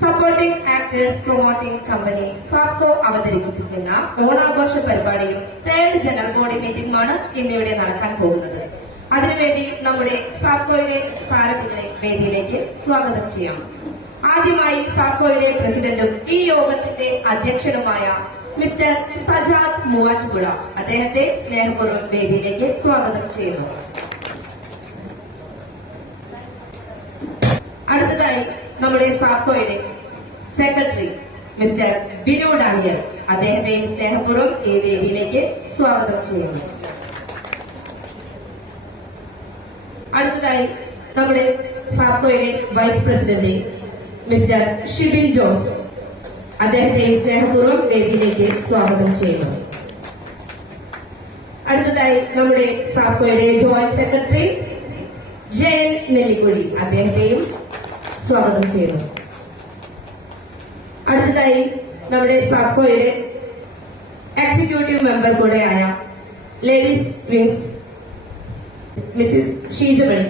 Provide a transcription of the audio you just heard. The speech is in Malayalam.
സപ്പോർട്ടിംഗ് ആക്ടേഴ്സ് പ്രൊമോട്ടിംഗ് കമ്പനി സാപ്കോ അവതരിപ്പിക്കുന്ന ഓണാഘോഷ പരിപാടിയും 3rd ജനറൽ ബോഡി മീറ്റിംഗുമാണ് ഇന്നിവിടെ നടക്കാൻ പോകുന്നത്. അതിനുവേണ്ടി നമ്മുടെ സാപ്കോയുടെ സാരഥികളെ വേദിയിലേക്ക് സ്വാഗതം ചെയ്യാം. ആദ്യമായി സാപ്കോയുടെ പ്രസിഡന്റും ഈ യോഗത്തിന്റെ അധ്യക്ഷനുമായ മിസ്റ്റർ സജാദ് മൂവാറ്റുപുഴ, അദ്ദേഹത്തെ സ്നേഹപൂർവ്വം വേദിയിലേക്ക് സ്വാഗതം ചെയ്യുന്നു. അടുത്തതായി നമ്മുടെ സാപ്കോയുടെ സെക്രട്ടറി മിസ്റ്റർ ബിനു ഡാനിയൽ, അദ്ദേഹത്തെ സ്നേഹപൂർവ്വം ഈ വേദിയിലേക്ക് സ്വാഗതം ചെയ്യുന്നു. അടുത്തതായി നമ്മുടെ സാപ്കോയുടെ vice president Mr Shibin Jose, അദ്ദേഹത്തെ സ്നേഹപൂർവ്വം വേദിയിലേക്ക് സ്വാഗതം ചെയ്യുന്നു. അടുത്തതായി നമ്മുടെ സാപ്കോയുടെ ജോയിന്റ് സെക്രട്ടറി ജയൻ നെല്ലിക്കുഴി, അദ്ദേഹത്തെയും സ്വാഗതം ചെയ്യുന്നു. അടുത്തതായി നമ്മുടെ സാപ്കോയുടെ എക്സിക്യൂട്ടീവ് മെമ്പർ കൂടെയായ ലേഡീസ് വിങ്സ് മിസിസ് ഷീജമണി,